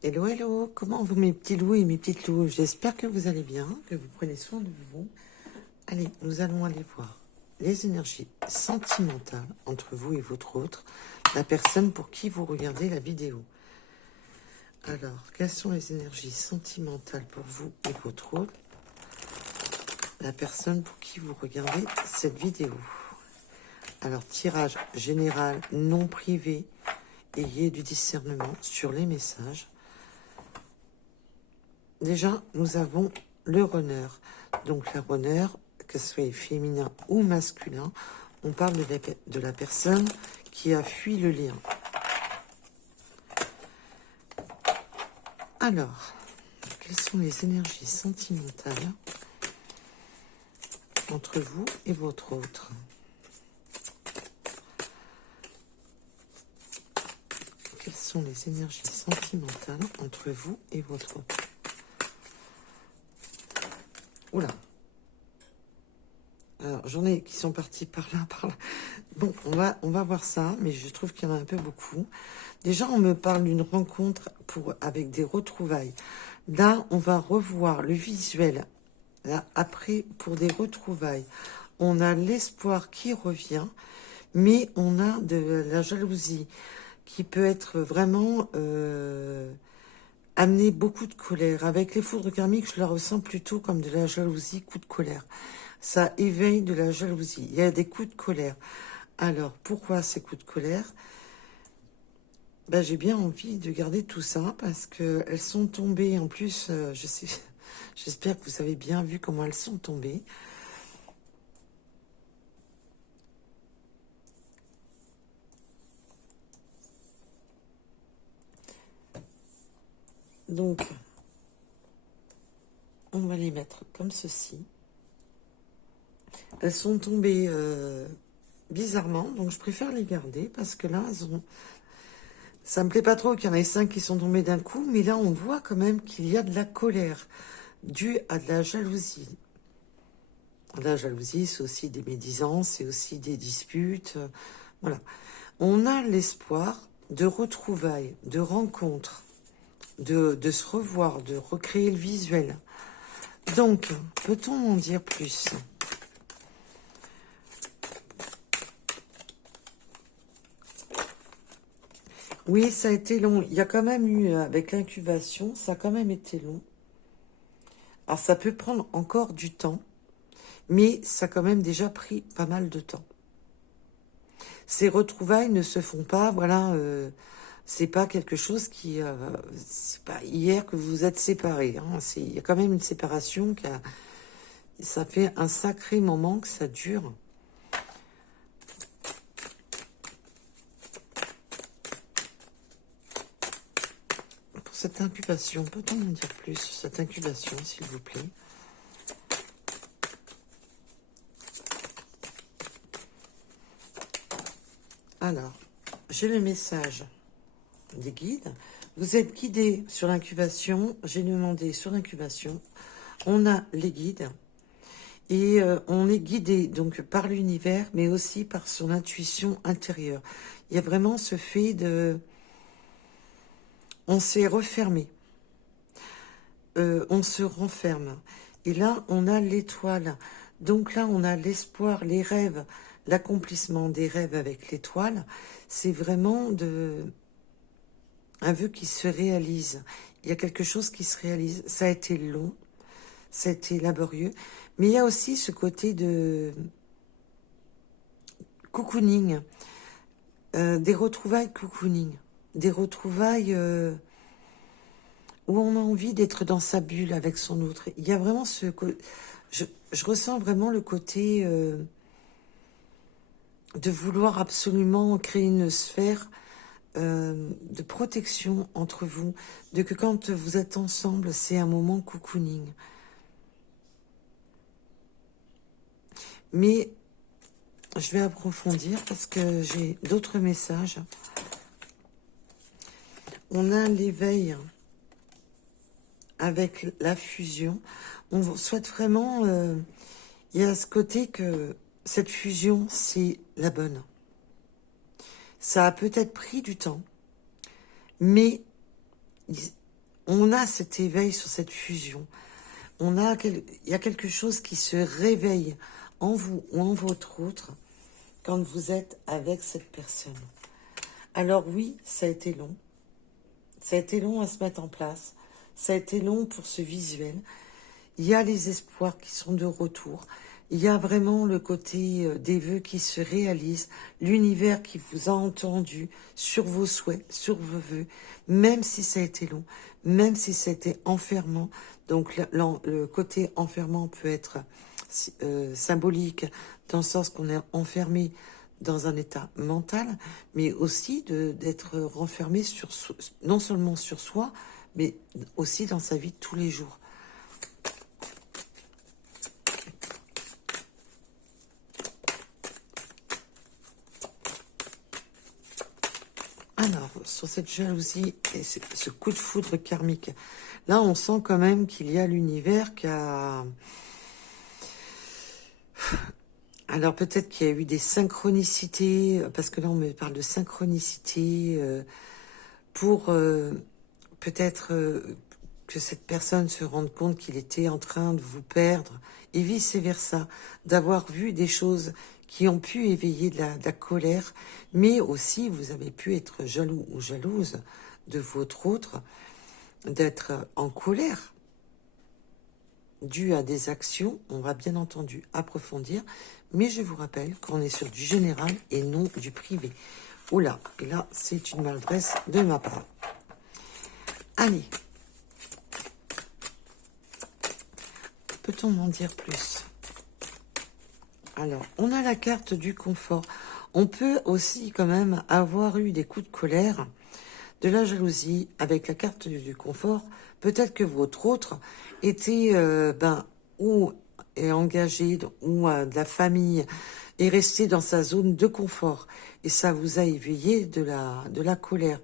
Hello, hello, comment vont mes petits loups et mes petites loups? J'espère que vous allez bien, que vous prenez soin de vous. Allez, nous allons aller voir les énergies sentimentales entre vous et votre autre, la personne pour qui vous regardez la vidéo. Alors, quelles sont les énergies sentimentales pour vous et votre autre, la personne pour qui vous regardez cette vidéo? Alors, tirage général, non privé, ayez du discernement sur les messages. Déjà, nous avons le runner. Donc, le runner, que ce soit féminin ou masculin, on parle de la personne qui a fui le lien. Alors, quelles sont les énergies sentimentales entre vous et votre autre? Quelles sont les énergies sentimentales entre vous et votre autre? Oula. Alors, j'en ai qui sont partis par là, par là. Bon, on va voir ça, mais je trouve qu'il y en a un peu beaucoup. Déjà, on me parle d'une rencontre avec des retrouvailles. Là, on va revoir le visuel. Là, après, pour des retrouvailles, on a l'espoir qui revient, mais on a de la jalousie qui peut être vraiment amener beaucoup de colère. Avec les foudres karmiques, je la ressens plutôt comme de la jalousie, coup de colère. Ça éveille de la jalousie. Il y a des coups de colère. Alors, pourquoi ces coups de colère? Ben, j'ai bien envie de garder tout ça parce que elles sont tombées. En plus, je sais, j'espère que vous avez bien vu comment elles sont tombées. Donc, on va les mettre comme ceci. Elles sont tombées bizarrement, donc je préfère les garder parce que là, ça me plaît pas trop qu'il y en ait 5 qui sont tombés d'un coup, mais là, on voit quand même qu'il y a de la colère due à de la jalousie. La jalousie, c'est aussi des médisances, c'est aussi des disputes. Voilà. On a l'espoir de retrouvailles, de rencontres, de se revoir, de recréer le visuel. Donc, peut-on en dire plus? Oui, ça a été long. Il y a quand même eu, avec l'incubation, ça a quand même été long. Alors, ça peut prendre encore du temps, mais ça a quand même déjà pris pas mal de temps. Ces retrouvailles ne se font pas, voilà, c'est pas quelque chose qui, c'est pas hier que vous vous êtes séparés. Hein, il y a quand même une séparation ça fait un sacré moment que ça dure. Pour cette incubation, peut-on en dire plus sur cette incubation, s'il vous plaît? Alors, j'ai le message des guides. Vous êtes guidé sur l'incubation. J'ai demandé sur l'incubation. On a les guides. Et on est guidé donc par l'univers, mais aussi par son intuition intérieure. Il y a vraiment ce fait de... On s'est refermé. On se renferme. Et là, on a l'étoile. Donc là, on a l'espoir, les rêves, l'accomplissement des rêves avec l'étoile. C'est vraiment un vœu qui se réalise. Il y a quelque chose qui se réalise. Ça a été long, ça a été laborieux. Mais il y a aussi ce côté de cocooning, des retrouvailles cocooning, des retrouvailles où on a envie d'être dans sa bulle avec son autre. Il y a vraiment je ressens vraiment le côté de vouloir absolument créer une sphère de protection entre vous, de que quand vous êtes ensemble, c'est un moment cocooning. Mais je vais approfondir parce que j'ai d'autres messages. On a l'éveil avec la fusion. On souhaite vraiment... il y a ce côté que cette fusion, c'est la bonne. Ça a peut-être pris du temps, mais on a cet éveil sur cette fusion. Il y a quelque chose qui se réveille en vous ou en votre autre quand vous êtes avec cette personne. Alors oui, ça a été long. Ça a été long à se mettre en place. Ça a été long pour ce visuel. Il y a les espoirs qui sont de retour. Il y a vraiment le côté des vœux qui se réalisent, l'univers qui vous a entendu sur vos souhaits, sur vos vœux, même si ça a été long, même si ça a été enfermant. Donc le côté enfermant peut être symbolique dans le sens qu'on est enfermé dans un état mental, mais aussi d'être renfermé non seulement sur soi, mais aussi dans sa vie de tous les jours. Alors, sur cette jalousie et ce coup de foudre karmique, là, on sent quand même qu'il y a l'univers qui a... Alors, peut-être qu'il y a eu des synchronicités, parce que là, on me parle de synchronicité pour peut-être que cette personne se rende compte qu'il était en train de vous perdre, et vice-versa, d'avoir vu des choses qui ont pu éveiller de la colère, mais aussi vous avez pu être jaloux ou jalouse de votre autre, d'être en colère, dû à des actions. On va bien entendu approfondir, mais je vous rappelle qu'on est sur du général et non du privé. Oula, et là, c'est une maladresse de ma part. Allez. Peut-on en dire plus? Alors, on a la carte du confort. On peut aussi quand même avoir eu des coups de colère, de la jalousie avec la carte du confort. Peut-être que votre autre était ou est engagé ou de la famille est resté dans sa zone de confort et ça vous a éveillé de la colère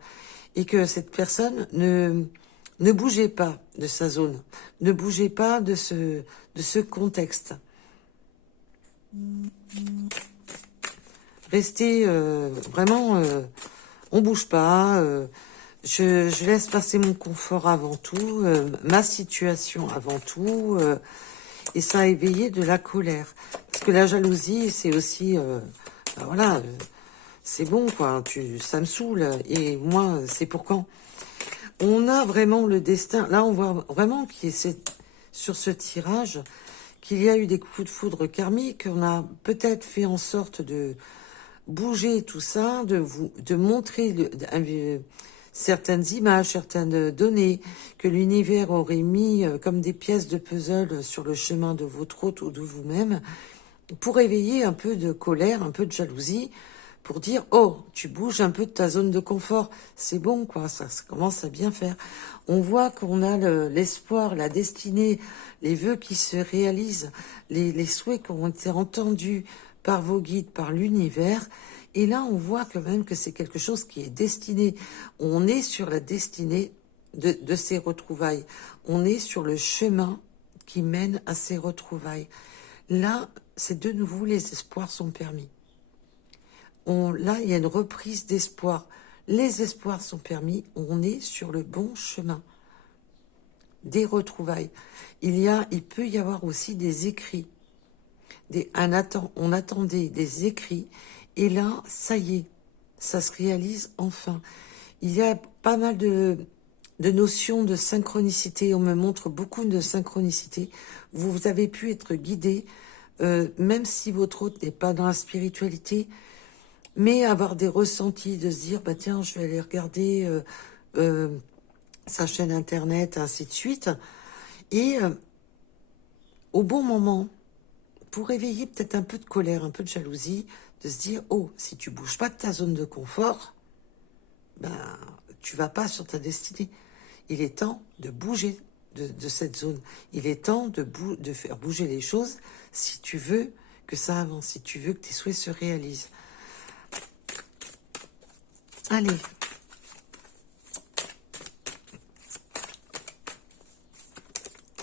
et que cette personne ne bougez pas de sa zone, ne bougez pas de ce contexte. Restez vraiment, on bouge pas, je laisse passer mon confort avant tout, ma situation avant tout, et ça a éveillé de la colère. Parce que la jalousie, c'est aussi, voilà, c'est bon quoi, ça me saoule, et moi, c'est pour quand? On a vraiment le destin. Là, on voit vraiment qu'il est sur ce tirage qu'il y a eu des coups de foudre karmiques. On a peut-être fait en sorte de bouger tout ça, de montrer certaines images, certaines données que l'univers aurait mis comme des pièces de puzzle sur le chemin de votre hôte ou de vous-même pour éveiller un peu de colère, un peu de jalousie, pour dire, oh, tu bouges un peu de ta zone de confort, c'est bon, quoi, ça commence à bien faire. On voit qu'on a l'espoir, la destinée, les vœux qui se réalisent, les souhaits qui ont été entendus par vos guides, par l'univers, et là, on voit quand même que c'est quelque chose qui est destiné. On est sur la destinée de ces retrouvailles. On est sur le chemin qui mène à ces retrouvailles. Là, c'est de nouveau, les espoirs sont permis. Là, il y a une reprise d'espoir. Les espoirs sont permis. On est sur le bon chemin. Des retrouvailles. Il peut y avoir aussi des écrits. On attendait des écrits. Et là, ça y est, ça se réalise enfin. Il y a pas mal de notions de synchronicité. On me montre beaucoup de synchronicité. Vous avez pu être guidé, même si votre hôte n'est pas dans la spiritualité, mais avoir des ressentis, de se dire, bah tiens, je vais aller regarder sa chaîne internet, ainsi de suite. Et au bon moment, pour éveiller peut-être un peu de colère, un peu de jalousie, de se dire, oh, si tu bouges pas de ta zone de confort, ben, tu vas pas sur ta destinée. Il est temps de bouger de cette zone. Il est temps de faire bouger les choses si tu veux que ça avance, si tu veux que tes souhaits se réalisent. Allez.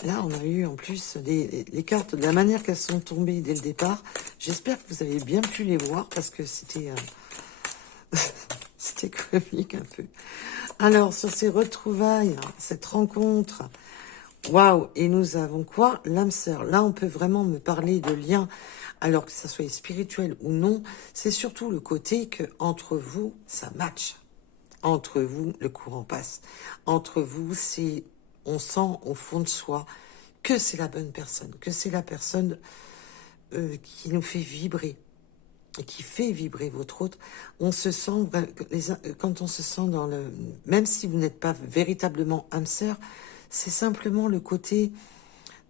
Là, on a eu en plus les cartes de la manière qu'elles sont tombées dès le départ. J'espère que vous avez bien pu les voir parce que c'était c'était comique un peu. Alors, sur ces retrouvailles, cette rencontre, waouh, et nous avons quoi? L'âme sœur. Là, on peut vraiment me parler de lien, alors que ça soit spirituel ou non. C'est surtout le côté que entre vous, ça match. Entre vous, le courant passe. Entre vous, c'est, on sent au fond de soi que c'est la bonne personne, que c'est la personne qui nous fait vibrer et qui fait vibrer votre autre. On se sent, quand on se sent dans le, même si vous n'êtes pas véritablement âme sœur, c'est simplement le côté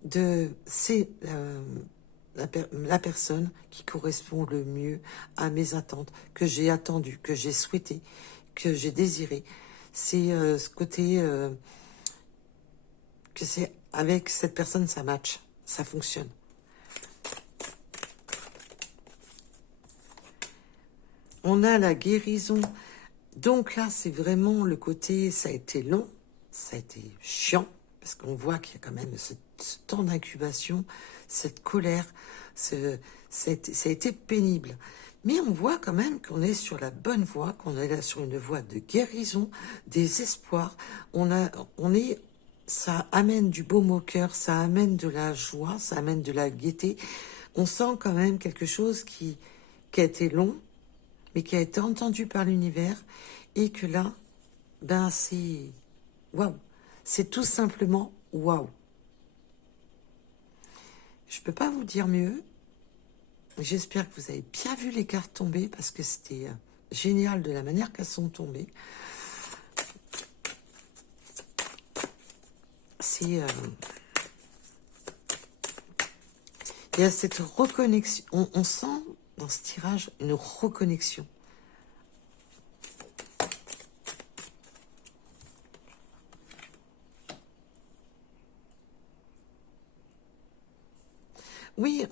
de, c'est la personne qui correspond le mieux à mes attentes, que j'ai attendu, que j'ai souhaité, que j'ai désiré. C'est ce côté que c'est avec cette personne, ça match, ça fonctionne. On a la guérison. Donc là, c'est vraiment le côté, ça a été long, ça a été chiant, parce qu'on voit qu'il y a quand même ce temps d'incubation, cette colère, ça a été pénible. Mais on voit quand même qu'on est sur la bonne voie, qu'on est là sur une voie de guérison, des espoirs. Ça amène du baume au cœur, ça amène de la joie, ça amène de la gaieté. On sent quand même quelque chose qui a été long, mais qui a été entendu par l'univers, et que là, ben c'est waouh, c'est tout simplement waouh. Je peux pas vous dire mieux. J'espère que vous avez bien vu les cartes tomber, parce que c'était génial de la manière qu'elles sont tombées. C'est il y a cette reconnexion. On sent dans ce tirage une reconnexion. Oui,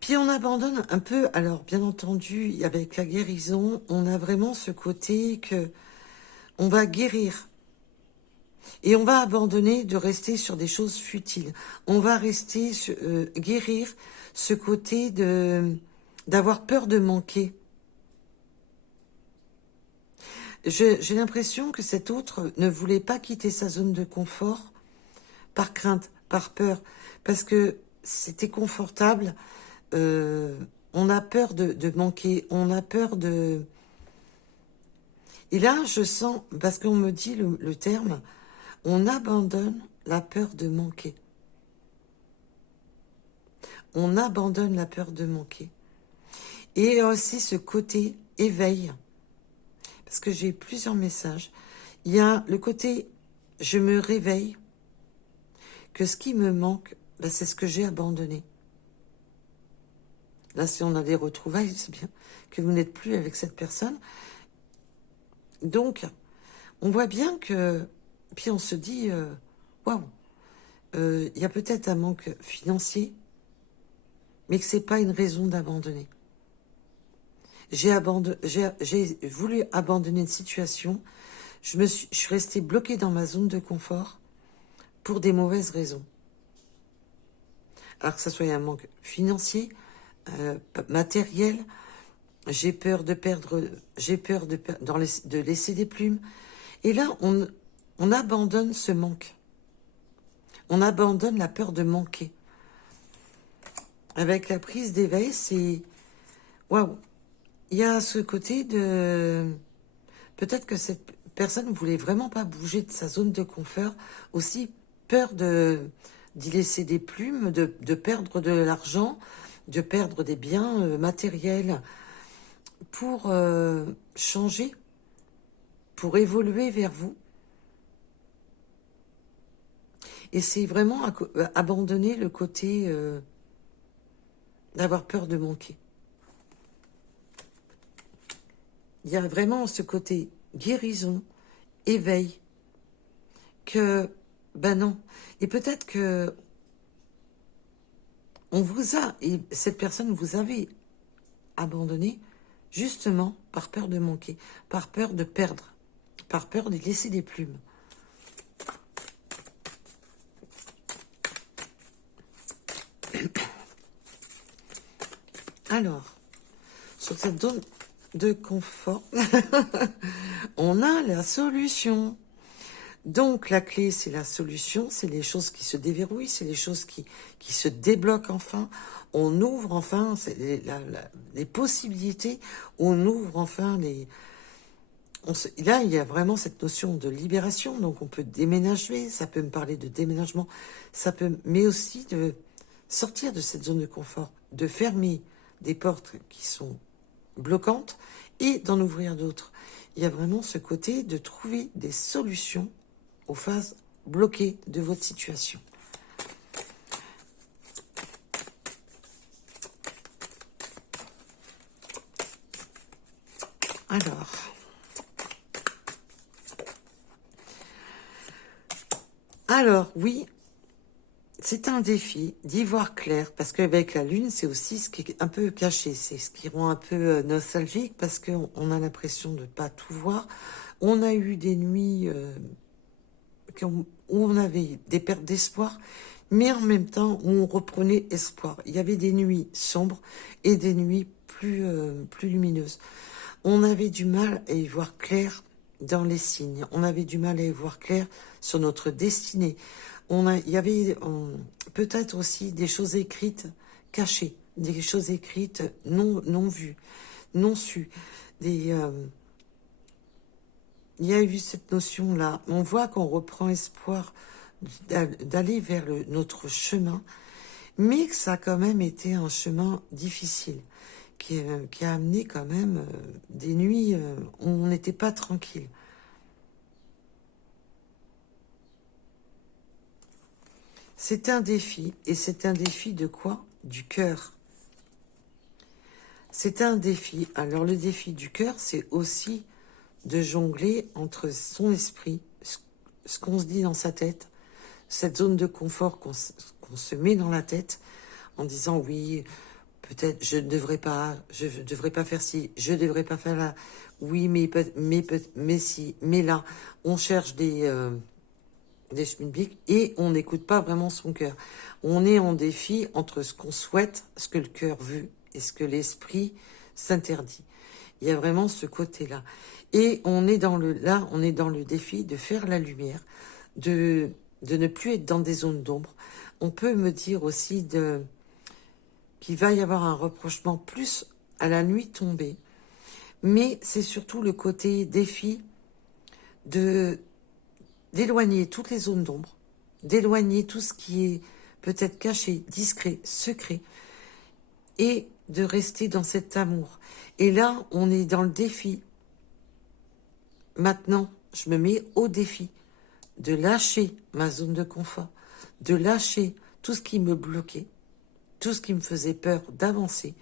puis on abandonne un peu. Alors, bien entendu, avec la guérison, on a vraiment ce côté que on va guérir. Et on va abandonner de rester sur des choses futiles. On va rester guérir ce côté d'avoir peur de manquer. J'ai l'impression que cet autre ne voulait pas quitter sa zone de confort par crainte, par peur, parce que c'était confortable. On a peur de manquer, on a peur de... Et là, je sens, parce qu'on me dit le terme, on abandonne la peur de manquer. On abandonne la peur de manquer. Et aussi ce côté éveil, parce que j'ai plusieurs messages. Il y a le côté, je me réveille, que ce qui me manque, ben, c'est ce que j'ai abandonné. Là, si on a des retrouvailles, c'est bien que vous n'êtes plus avec cette personne. Donc, on voit bien que... Puis on se dit, waouh, il y a peut-être un manque financier, mais que c'est pas une raison d'abandonner. J'ai voulu abandonner une situation, je suis restée bloquée dans ma zone de confort pour des mauvaises raisons. Alors que ça soit un manque financier, matériel, j'ai peur de perdre, de laisser des plumes. Et là, on abandonne ce manque. On abandonne la peur de manquer. Avec la prise d'éveil, c'est... Waouh! Il y a ce côté de... Peut-être que cette personne ne voulait vraiment pas bouger de sa zone de confort. Aussi, peur d'y laisser des plumes, de perdre de l'argent, de perdre des biens matériels pour changer, pour évoluer vers vous. Et c'est vraiment abandonner le côté d'avoir peur de manquer. Il y a vraiment ce côté guérison, éveil, que, ben non. Et peut-être que on vous a, et cette personne vous avait abandonné justement par peur de manquer, par peur de perdre, par peur de laisser des plumes. Alors, sur cette zone de confort. On a la solution. Donc, la clé, c'est la solution, c'est les choses qui se déverrouillent, c'est les choses qui se débloquent enfin. On ouvre enfin les possibilités, on ouvre enfin les... Là, il y a vraiment cette notion de libération, donc on peut déménager, ça peut me parler de déménagement, ça peut, mais aussi de sortir de cette zone de confort, de fermer des portes qui sont bloquantes et d'en ouvrir d'autres. Il y a vraiment ce côté de trouver des solutions aux phases bloquées de votre situation. Alors oui, c'est un défi d'y voir clair, parce qu'avec la lune, c'est aussi ce qui est un peu caché, c'est ce qui rend un peu nostalgique, parce qu'on a l'impression de ne pas tout voir. On a eu des nuits où on avait des pertes d'espoir, mais en même temps où on reprenait espoir. Il y avait des nuits sombres et des nuits plus lumineuses. On avait du mal à y voir clair dans les signes. On avait du mal à y voir clair sur notre destinée. Il y avait peut-être aussi des choses écrites cachées, des choses écrites non vues, non sues. Il y a eu cette notion-là. On voit qu'on reprend espoir d'aller vers notre chemin, mais que ça a quand même été un chemin difficile, qui a amené quand même des nuits où on n'était pas tranquille. C'est un défi, et c'est un défi de quoi? Du cœur. C'est un défi. Alors le défi du cœur, c'est aussi de jongler entre son esprit, ce qu'on se dit dans sa tête, cette zone de confort qu'on se met dans la tête, en disant oui, peut-être je ne devrais pas, je ne devrais pas faire ci, je ne devrais pas faire là, oui, mais si, mais là, on cherche des schmilblick et on n'écoute pas vraiment son cœur. On est en défi entre ce qu'on souhaite, ce que le cœur veut et ce que l'esprit s'interdit. Il y a vraiment ce côté-là. Et on est dans le défi de faire la lumière, de ne plus être dans des zones d'ombre. On peut me dire aussi qu'il va y avoir un rapprochement plus à la nuit tombée, mais c'est surtout le côté défi d'éloigner toutes les zones d'ombre, d'éloigner tout ce qui est peut-être caché, discret, secret, et de rester dans cet amour. Et là, on est dans le défi. Maintenant, je me mets au défi de lâcher ma zone de confort, de lâcher tout ce qui me bloquait, tout ce qui me faisait peur d'avancer.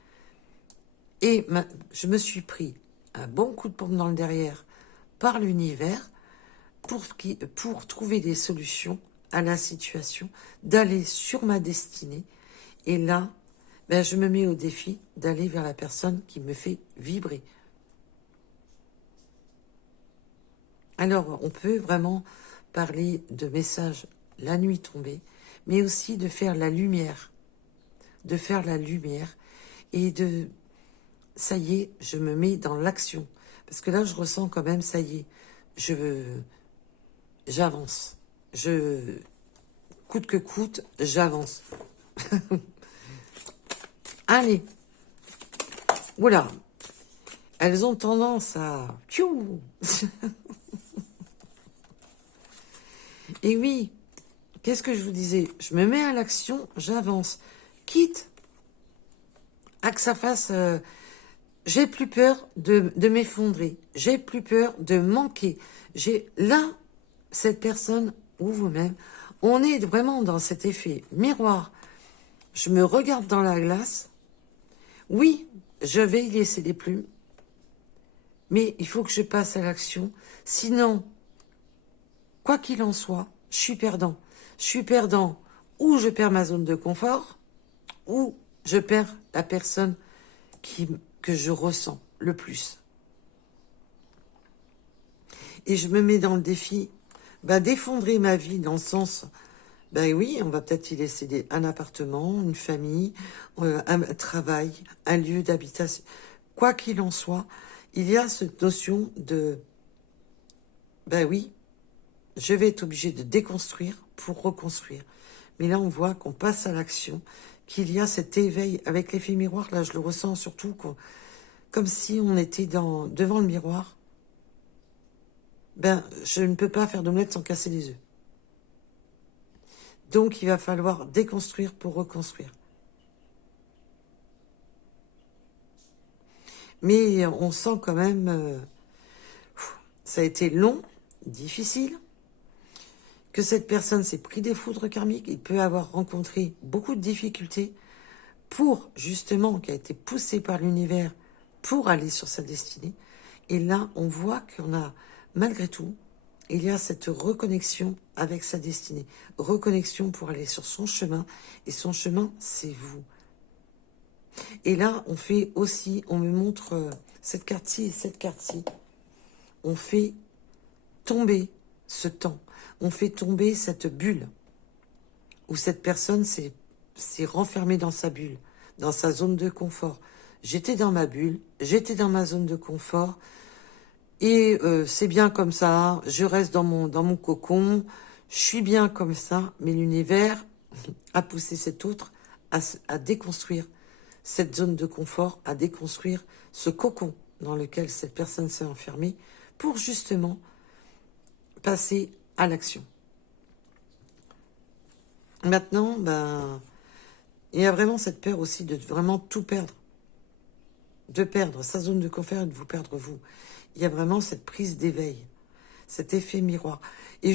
Et je me suis pris un bon coup de pompe dans le derrière par l'univers pour trouver des solutions à la situation, d'aller sur ma destinée. Et là, je me mets au défi d'aller vers la personne qui me fait vibrer. Alors, on peut vraiment parler de messages la nuit tombée, mais aussi de faire la lumière. De faire la lumière et ça y est, je me mets dans l'action. Parce que là, je ressens quand même, ça y est, j'avance. Coûte que coûte, j'avance. Allez. Oula. Elles ont tendance à... Et oui, qu'est-ce que je vous disais? Je me mets à l'action, j'avance. Quitte à que ça fasse... j'ai plus peur de m'effondrer. J'ai plus peur de manquer. Là, cette personne ou vous-même, on est vraiment dans cet effet miroir. Je me regarde dans la glace. Oui, je vais y laisser des plumes. Mais il faut que je passe à l'action. Sinon, quoi qu'il en soit, je suis perdant. Je suis perdant ou je perds ma zone de confort, ou je perds la personne que je ressens le plus. Et je me mets dans le défi d'effondrer ma vie dans le sens, oui, on va peut-être y laisser un appartement, une famille, un travail, un lieu d'habitation, quoi qu'il en soit, il y a cette notion de, ben oui, je vais être obligé de déconstruire pour reconstruire. Mais là, on voit qu'on passe à l'action, qu'il y a cet éveil avec l'effet miroir. Là, je le ressens surtout comme si on était devant le miroir. Ben, je ne peux pas faire d'omelette sans casser les œufs. Donc, il va falloir déconstruire pour reconstruire. Mais on sent quand même, ça a été long, difficile, que cette personne s'est pris des foudres karmiques. Il peut avoir rencontré beaucoup de difficultés pour, justement, qui a été poussé par l'univers pour aller sur sa destinée. Et là, on voit qu'on a, malgré tout, il y a cette reconnexion avec sa destinée. Reconnexion pour aller sur son chemin. Et son chemin, c'est vous. Et là, on fait aussi, on me montre cette carte-ci et cette carte-ci. On fait tomber ce temps. On fait tomber cette bulle où cette personne s'est renfermée dans sa bulle, dans sa zone de confort. J'étais dans ma bulle, j'étais dans ma zone de confort et c'est bien comme ça, je reste dans mon cocon, je suis bien comme ça, mais l'univers a poussé cet autre à déconstruire cette zone de confort, à déconstruire ce cocon dans lequel cette personne s'est enfermée pour justement passer à l'action. Maintenant, ben, il y a vraiment cette peur aussi de vraiment tout perdre. De perdre sa zone de confort et de vous perdre vous. Il y a vraiment cette prise d'éveil, cet effet miroir. Et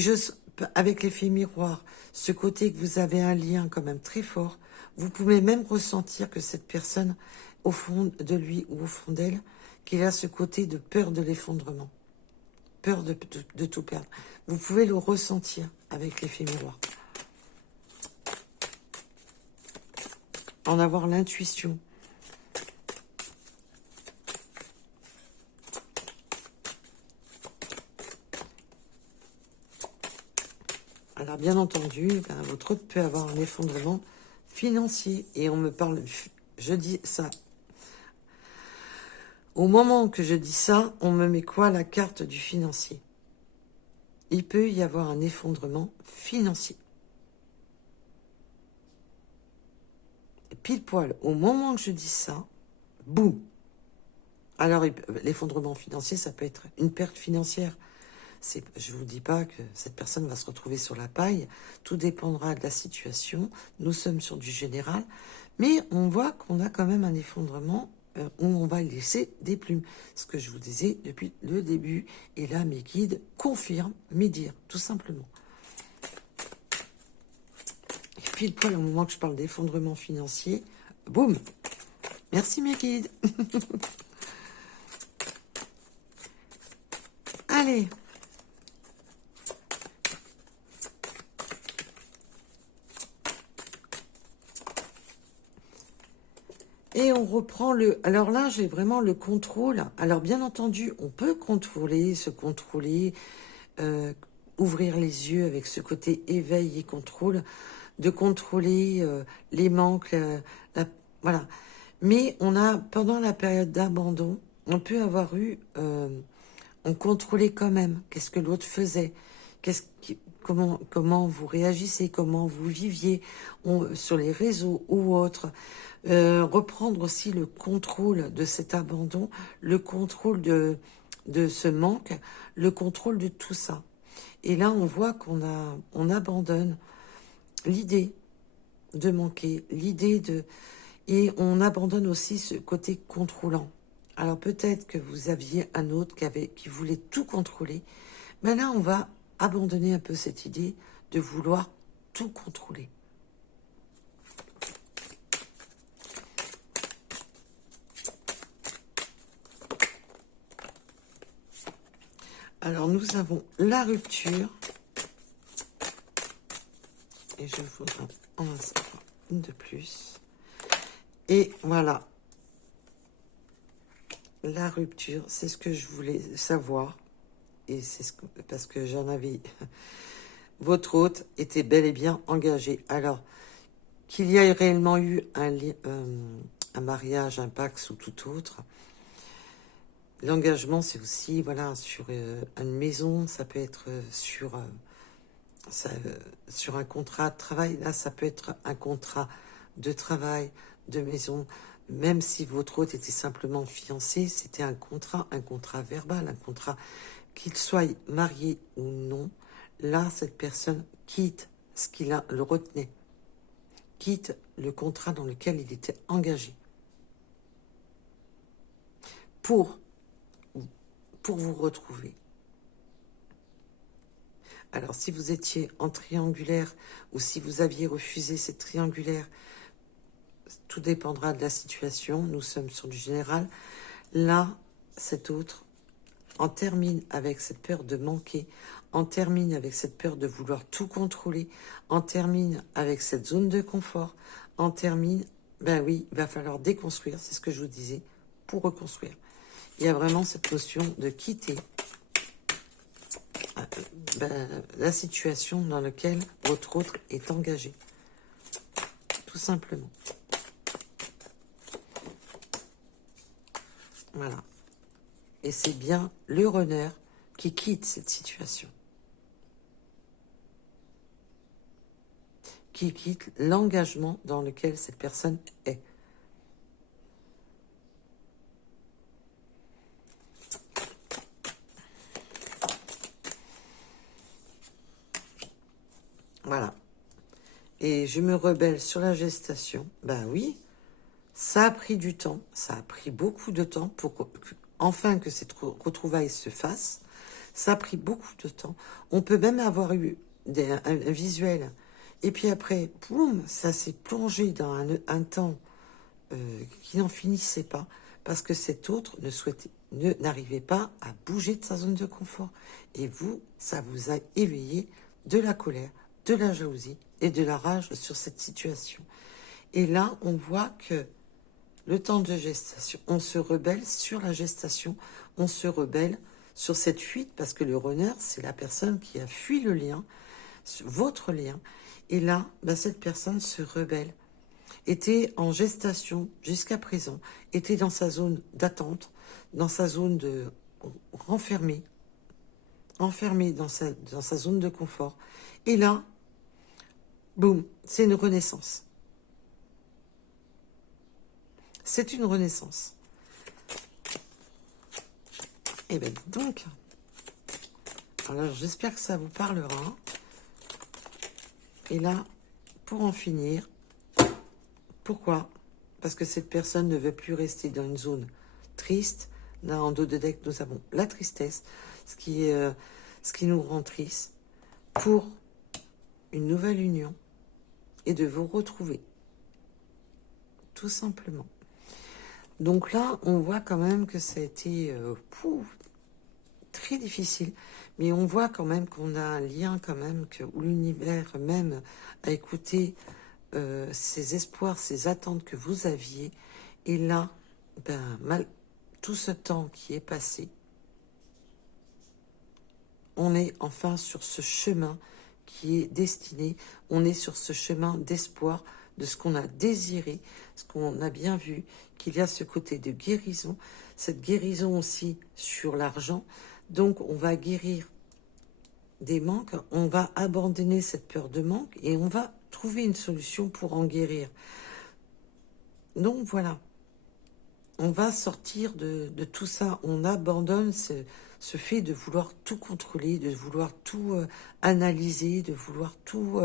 avec l'effet miroir, ce côté que vous avez un lien quand même très fort, vous pouvez même ressentir que cette personne, au fond de lui ou au fond d'elle, qu'il a ce côté de peur de l'effondrement, peur de tout perdre. Vous pouvez le ressentir avec l'effet miroir. En avoir l'intuition. Alors, bien entendu, ben, votre hôte peut avoir un effondrement financier. Et on me parle, je dis ça. Au moment que je dis ça, on me met quoi? La carte du financier. Il peut y avoir un effondrement financier. Et pile poil, au moment que je dis ça, boum. Alors, l'effondrement financier, ça peut être une perte financière. Je ne vous dis pas que cette personne va se retrouver sur la paille. Tout dépendra de la situation. Nous sommes sur du général. Mais on voit qu'on a quand même un effondrement où on va laisser des plumes. Ce que je vous disais depuis le début. Et là, mes guides confirment mes dires, tout simplement. Et puis, au moment que je parle d'effondrement financier, boum. Merci, mes guides. Allez. Et on reprend le... Alors là, j'ai vraiment le contrôle. Alors bien entendu, on peut contrôler, se contrôler, ouvrir les yeux avec ce côté éveil et contrôle, de contrôler les manques, voilà. Mais on a, pendant la période d'abandon, on peut avoir eu... on contrôlait quand même qu'est-ce que l'autre faisait, comment vous réagissez, comment vous viviez sur les réseaux ou autres. Reprendre aussi le contrôle de cet abandon, le contrôle de ce manque, le contrôle de tout ça. Et là, on voit on abandonne l'idée de manquer, et on abandonne aussi ce côté contrôlant. Alors peut-être que vous aviez un autre qui voulait tout contrôler, mais là, on va abandonner un peu cette idée de vouloir tout contrôler. Alors, nous avons la rupture. Et je voudrais en savoir une de plus. Et voilà. La rupture, c'est ce que je voulais savoir. Et c'est parce que j'en avais... Votre hôte était bel et bien engagé. Alors, qu'il y ait réellement eu un mariage, un pax ou tout autre, L'engagement, c'est aussi, voilà, sur une maison, ça peut être sur un contrat de travail. Là, ça peut être un contrat de travail, de maison. Même si votre hôte était simplement fiancé, c'était un contrat verbal, un contrat, qu'il soit marié ou non. Là, cette personne quitte ce le retenait, quitte le contrat dans lequel il était engagé pour vous retrouver. Alors, si vous étiez en triangulaire ou si vous aviez refusé cette triangulaire, tout dépendra de la situation. Nous sommes sur du général. Là, cet autre en termine avec cette peur de manquer, en termine avec cette peur de vouloir tout contrôler, en termine avec cette zone de confort, en termine, ben oui, il va falloir déconstruire, c'est ce que je vous disais, pour reconstruire. Il y a vraiment cette notion de quitter la situation dans laquelle votre autre est engagé. Tout simplement. Voilà. Et c'est bien le runner qui quitte cette situation. Qui quitte l'engagement dans lequel cette personne est. Voilà. Et je me rebelle sur la gestation. Ben oui, ça a pris du temps. Ça a pris beaucoup de temps pour enfin que cette retrouvaille se fasse. Ça a pris beaucoup de temps. On peut même avoir eu un visuel. Et puis après, boum, ça s'est plongé dans un temps qui n'en finissait pas. Parce que cet autre n'arrivait pas à bouger de sa zone de confort. Et vous, ça vous a éveillé de la colère, de la jalousie et de la rage sur cette situation. Et là, on voit que le temps de gestation, on se rebelle sur la gestation, on se rebelle sur cette fuite, parce que le runner, c'est la personne qui a fui le lien, votre lien. Et là, cette personne se rebelle, était en gestation jusqu'à présent, était dans sa zone d'attente, dans sa zone de renfermée, enfermé dans sa zone de confort. Et là, boum, c'est une renaissance. C'est une renaissance. Et bien donc, alors j'espère que ça vous parlera. Et là, pour en finir, pourquoi? Parce que cette personne ne veut plus rester dans une zone triste. Là, en dos de deck, nous avons la tristesse, ce qui nous rend triste, pour une nouvelle union et de vous retrouver. Tout simplement. Donc là, on voit quand même que ça a été très difficile, mais on voit quand même qu'on a un lien quand même, où l'univers même a écouté ces espoirs, ces attentes que vous aviez. Et là, tout ce temps qui est passé, on est enfin sur ce chemin qui est destiné, on est sur ce chemin d'espoir, de ce qu'on a désiré, ce qu'on a bien vu, qu'il y a ce côté de guérison, cette guérison aussi sur l'argent. Donc on va guérir des manques, on va abandonner cette peur de manque et on va trouver une solution pour en guérir. Donc voilà, on va sortir de tout ça, on abandonne ce fait de vouloir tout contrôler, de vouloir tout analyser, de vouloir tout...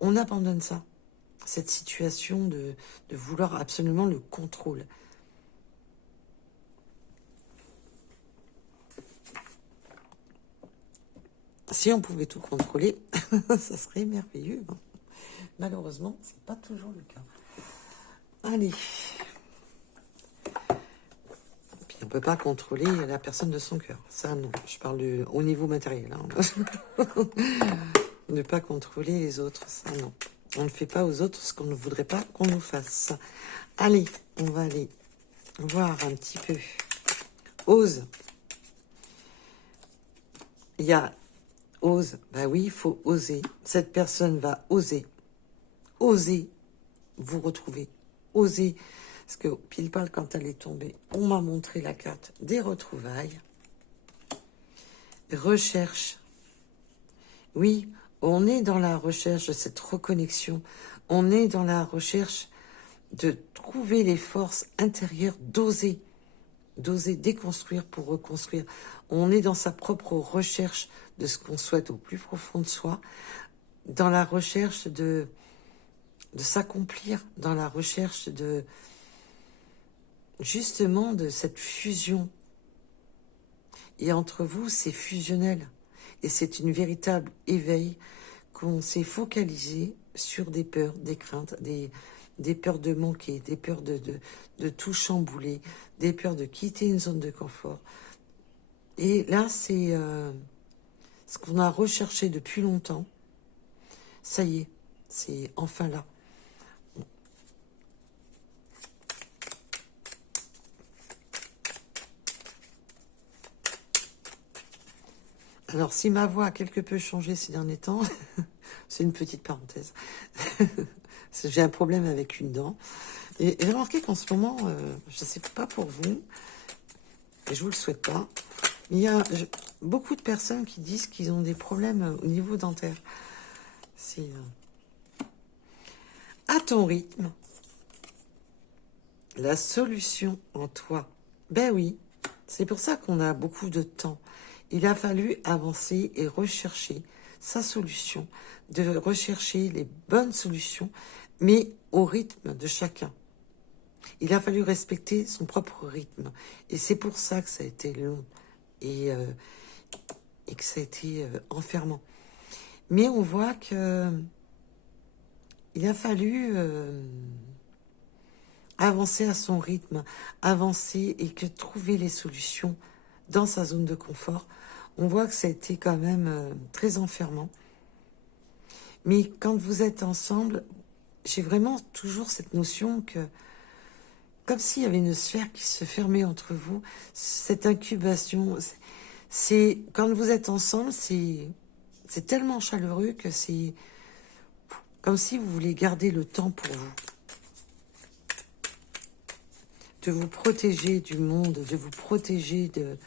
on abandonne ça, cette situation de vouloir absolument le contrôle. Si on pouvait tout contrôler, ça serait merveilleux. Malheureusement, c'est pas toujours le cas. Allez. Puis on peut pas contrôler la personne de son cœur. Ça, non. Je parle au niveau matériel. Hein. Ne pas contrôler les autres, ça, non. On ne fait pas aux autres ce qu'on ne voudrait pas qu'on nous fasse. Allez, on va aller voir un petit peu. Ose. Il y a ose. Bah oui, il faut oser. Cette personne va oser. Oser vous retrouver. Oser Parce que pile poil quand elle est tombée, on m'a montré la carte des retrouvailles. Recherche. Oui, on est dans la recherche de cette reconnexion. On est dans la recherche de trouver les forces intérieures, d'oser déconstruire pour reconstruire. On est dans sa propre recherche de ce qu'on souhaite au plus profond de soi, dans la recherche de s'accomplir, dans la recherche de justement de cette fusion. Et entre vous, c'est fusionnel. Et c'est une véritable éveil qu'on s'est focalisé sur des peurs, des craintes, des peurs de manquer, des peurs de tout chambouler, des peurs de quitter une zone de confort. Et là, c'est ce qu'on a recherché depuis longtemps. Ça y est, c'est enfin là. Alors, si ma voix a quelque peu changé ces derniers temps, c'est une petite parenthèse. J'ai un problème avec une dent. Et j'ai remarqué qu'en ce moment, je ne sais pas pour vous, et je vous le souhaite pas, mais il y a beaucoup de personnes qui disent qu'ils ont des problèmes au niveau dentaire. C'est à ton rythme, la solution en toi. Ben oui, c'est pour ça qu'on a beaucoup de temps. Il a fallu avancer et rechercher sa solution, de rechercher les bonnes solutions, mais au rythme de chacun. Il a fallu respecter son propre rythme. Et c'est pour ça que ça a été long et que ça a été enfermant. Mais on voit que il a fallu avancer à son rythme, avancer et que trouver les solutions dans sa zone de confort. On voit que ça a été quand même très enfermant. Mais quand vous êtes ensemble, j'ai vraiment toujours cette notion que, comme s'il y avait une sphère qui se fermait entre vous, cette incubation, c'est quand vous êtes ensemble, c'est tellement chaleureux que c'est comme si vous voulez garder le temps pour vous. De vous protéger du monde, de vous protéger de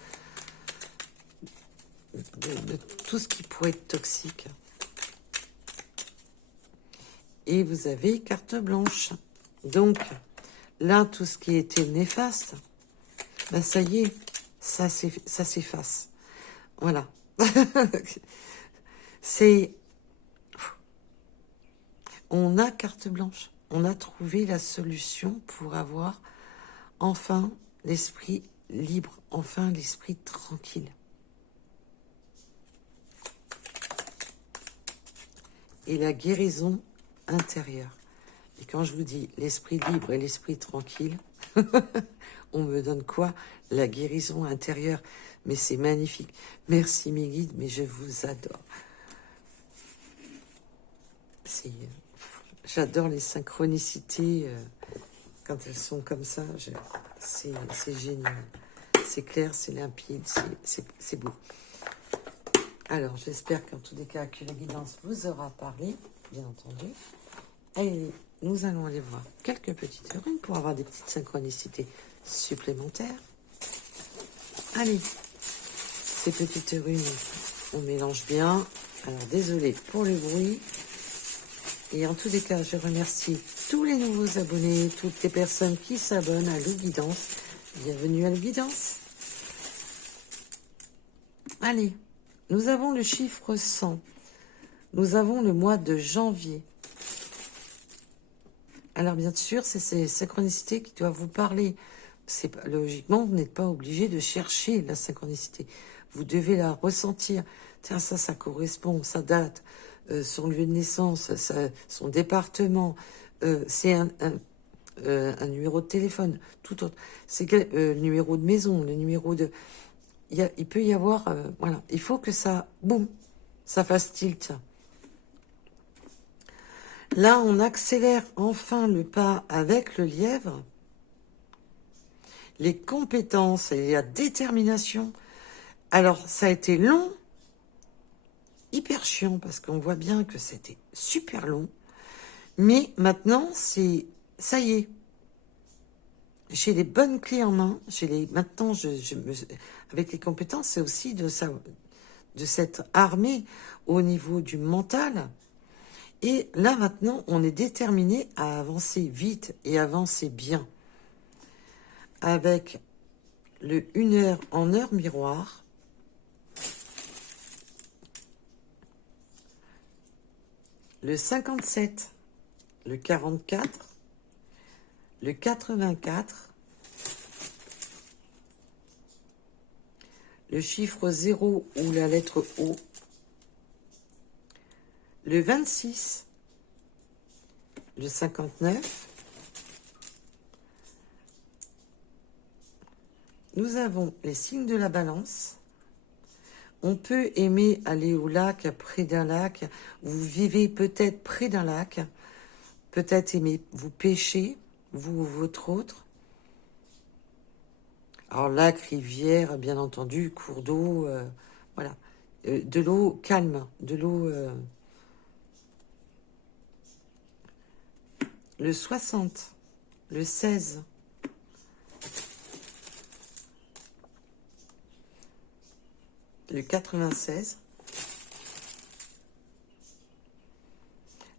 tout ce qui pourrait être toxique. Et vous avez carte blanche. Donc, là, tout ce qui était néfaste, ben ça y est, ça s'efface. Voilà. C'est... On a carte blanche. On a trouvé la solution pour avoir enfin l'esprit libre, enfin l'esprit tranquille. Et la guérison intérieure. Et quand je vous dis l'esprit libre et l'esprit tranquille, on me donne quoi? La guérison intérieure. Mais c'est magnifique. Merci mes guides, mais je vous adore. J'adore les synchronicités quand elles sont comme ça. C'est génial. C'est clair, c'est limpide, c'est beau. Alors, j'espère qu'en tous les cas, que la guidance vous aura parlé, bien entendu. Et nous allons aller voir quelques petites runes pour avoir des petites synchronicités supplémentaires. Allez, ces petites runes, on mélange bien. Alors, désolé pour le bruit. Et en tous les cas, je remercie tous les nouveaux abonnés, toutes les personnes qui s'abonnent à Lou Guidance. Bienvenue à Lou Guidance. Allez, nous avons le chiffre 100. Nous avons le mois de janvier. Alors bien sûr, c'est ces synchronicités qui doivent vous parler. Logiquement, vous n'êtes pas obligé de chercher la synchronicité. Vous devez la ressentir. Tiens, ça correspond, ça date. Son lieu de naissance, son département, c'est un numéro de téléphone, tout autre. C'est le numéro de maison, le numéro de... Il peut y avoir... voilà, il faut que ça, boum, ça fasse tilt. Là, on accélère enfin le pas avec le lièvre. Les compétences et la détermination. Alors, ça a été long, hyper chiant, parce qu'on voit bien que c'était super long. Mais maintenant, ça y est. J'ai les bonnes clés en main. Maintenant, avec les compétences, c'est aussi de s'être armé au niveau du mental. Et là, maintenant, on est déterminé à avancer vite et avancer bien. Avec le 1 heure en heure miroir. Le 57, le 44, le 84, le chiffre 0 ou la lettre O, le 26, le 59, nous avons les signes de la balance. On peut aimer aller au lac, près d'un lac. Vous vivez peut-être près d'un lac. Peut-être aimer vous pêcher, vous ou votre autre. Alors lac, rivière, bien entendu, cours d'eau, voilà. De l'eau calme, de l'eau... Le 60, le 16, le 96,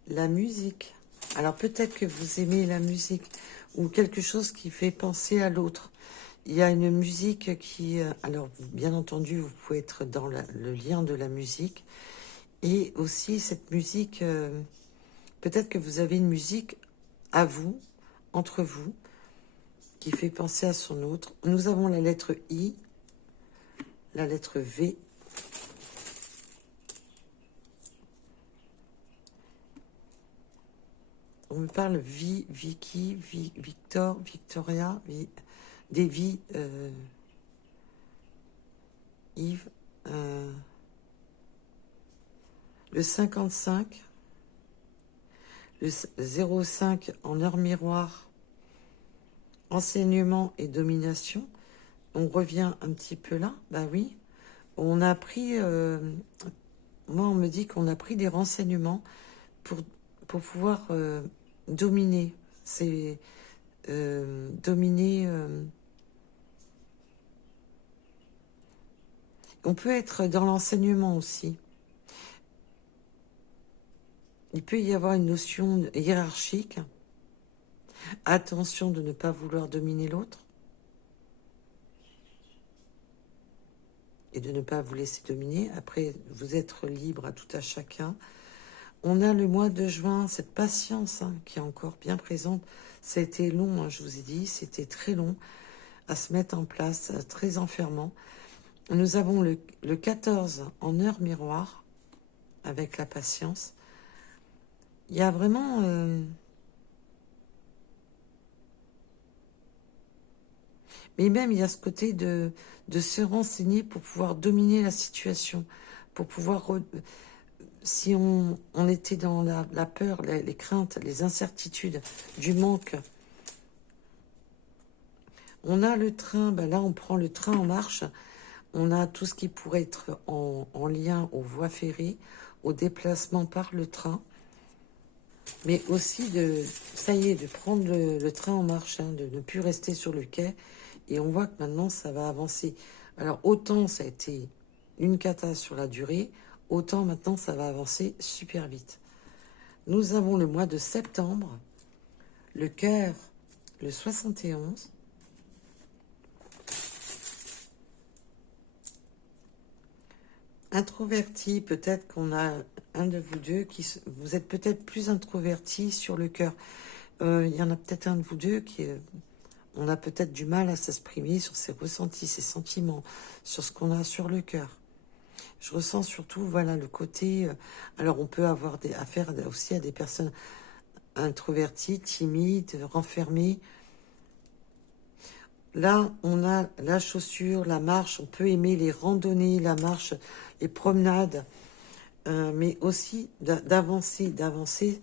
la musique. Alors peut-être que vous aimez la musique ou quelque chose qui fait penser à l'autre. Il y a une musique qui... alors bien entendu, vous pouvez être dans le lien de la musique. Et aussi cette musique, peut-être que vous avez une musique à vous, entre vous, qui fait penser à son autre. Nous avons la lettre I, la lettre V, on me parle Vicky, Victor, Victoria, des vies, Yves, le 55, le 05 en heure miroir, enseignement et domination. On revient un petit peu là, bah oui. On a pris, moi on me dit qu'on a pris des renseignements pour pouvoir dominer. C'est dominer. On peut être dans l'enseignement aussi. Il peut y avoir une notion hiérarchique. Attention de ne pas vouloir dominer l'autre. Et de ne pas vous laisser dominer. Après, vous êtes libre à tout à chacun. On a le mois de juin, cette patience qui est encore bien présente. Ça a été long, je vous ai dit, c'était très long à se mettre en place, très enfermant. Nous avons le 14 en heure miroir, avec la patience. Il y a vraiment... mais même, il y a ce côté de se renseigner pour pouvoir dominer la situation, pour pouvoir... si on était dans la peur, les craintes, les incertitudes, du manque, on a le train, ben là on prend le train en marche, on a tout ce qui pourrait être en lien aux voies ferrées, au déplacement par le train, mais aussi ça y est, de prendre le train en marche, de ne plus rester sur le quai, et on voit que maintenant ça va avancer. Alors autant ça a été une cata sur la durée, autant maintenant ça va avancer super vite. Nous avons le mois de septembre, le cœur, le 71. Introverti, peut-être qu'on a un de vous deux vous êtes peut-être plus introverti sur le cœur. Il y en a peut-être un de vous deux on a peut-être du mal à s'exprimer sur ses ressentis, ses sentiments, sur ce qu'on a sur le cœur. Je ressens surtout, voilà, le côté... alors, on peut avoir affaire aussi à des personnes introverties, timides, renfermées. Là, on a la chaussure, la marche. On peut aimer les randonnées, la marche, les promenades. Mais aussi d'avancer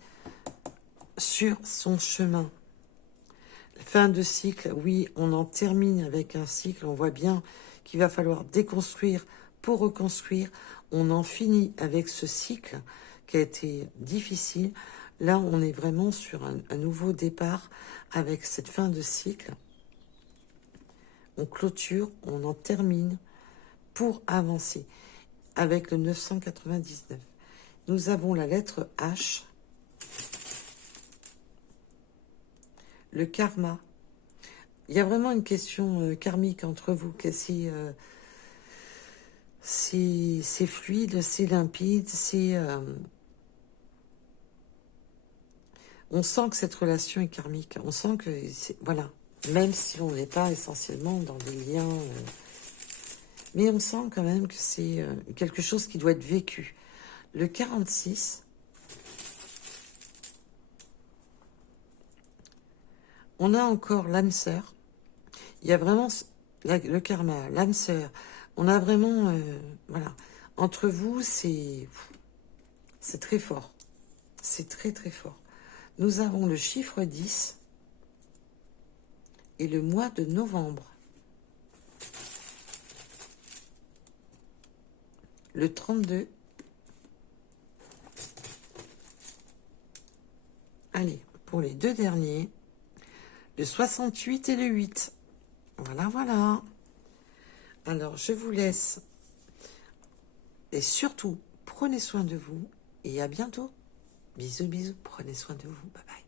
sur son chemin. Fin de cycle, oui, on en termine avec un cycle. On voit bien qu'il va falloir déconstruire pour reconstruire. On en finit avec ce cycle qui a été difficile. Là, on est vraiment sur un nouveau départ avec cette fin de cycle. on clôture, on en termine pour avancer avec le 999. Nous avons la lettre H, le karma. Il y a vraiment une question karmique entre vous, que c'est fluide, c'est limpide, on sent que cette relation est karmique. On sent que voilà, même si on n'est pas essentiellement dans des liens, mais on sent quand même que c'est quelque chose qui doit être vécu. Le 46, on a encore l'âme sœur. Il y a vraiment le karma, l'âme sœur. On a vraiment, voilà, entre vous, c'est très fort. C'est très très fort. Nous avons le chiffre 10 et le mois de novembre. Le 32. Allez, pour les deux derniers, le 68 et le 8. Voilà, voilà. Alors, je vous laisse. Et surtout, prenez soin de vous. Et à bientôt. Bisous, bisous. Prenez soin de vous. Bye bye.